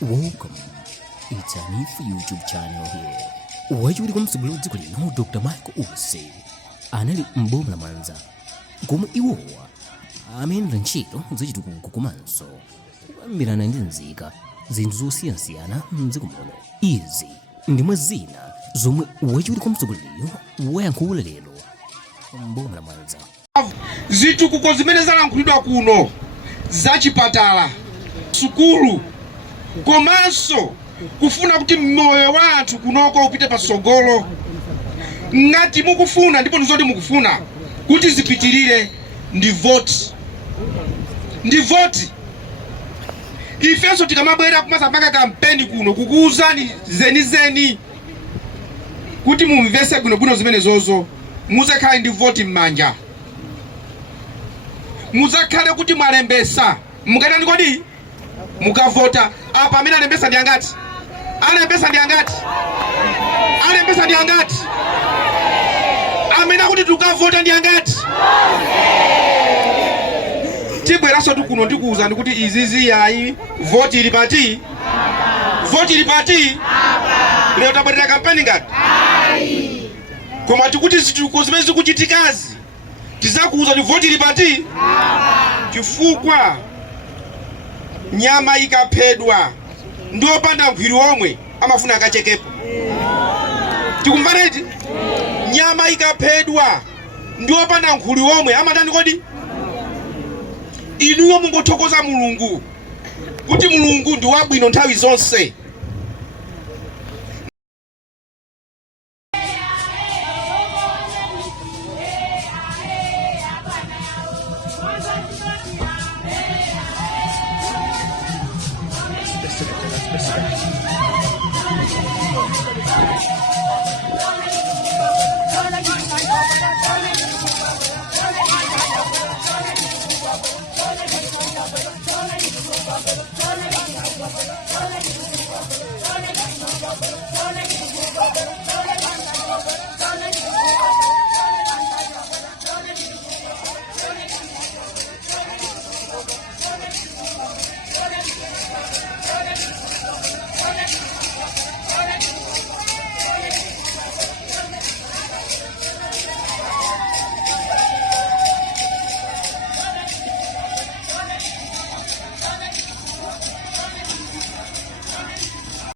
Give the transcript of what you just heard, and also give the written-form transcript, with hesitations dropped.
Welcome. It's a new YouTube channel here. Wajuri kwa msugulu dziko lino Dr. Michael Use anali mboma la Mwanza komwe iwowa amene ntchito zachitukuko komanso kuyambirana ndi nzika zinthu zosiyanasiyana mdziko muno. Izi ndimwe zina zomwe wajuri kwa msuguliyo wayankhula lero mboma la Mwanza. Zitukuko zimene zalankhulidwa kuno zachipatala, sukulu, komanso kufuna kuti moyo wa anthu kunoko upite pasogolo. Ngati mukufuna ndipo nzoti mukufuna kuti zipitirire ndi vote. Ndi vote. Ifenso tikamabwera kumasapanga kampeni kuno kukuuzani zeni kuti mumvese bwino zimene zozo muzakhale ndi vote m'manja. Muzakhale kuti mwalembesa mukatani kodi mukavota apa amene alembesa ndi angati? Alembesa ndi angati? Alembesa ndi angati? Amene kuti tukavota ndi angati? Tibweraso tukuno ndikuuzani kuti izizi yayi vote ili pati? Vote ili pati? Leo tabwerera kampeni ngati? Koma tikuti zitukuko zimene zikuchitikazi tizakuuza ndi vote ili pati? Chifukwa nyama ikaphedwa ndiopanda mphiri omwe amafuna akachekepo. Tikumvana iti? Nyama ikaphedwa ndiopanda mphiri omwe amatani kodi? Inuyo mungothokoza Mulungu kuti Mulungu ndi wabwino nthawi zonse. That's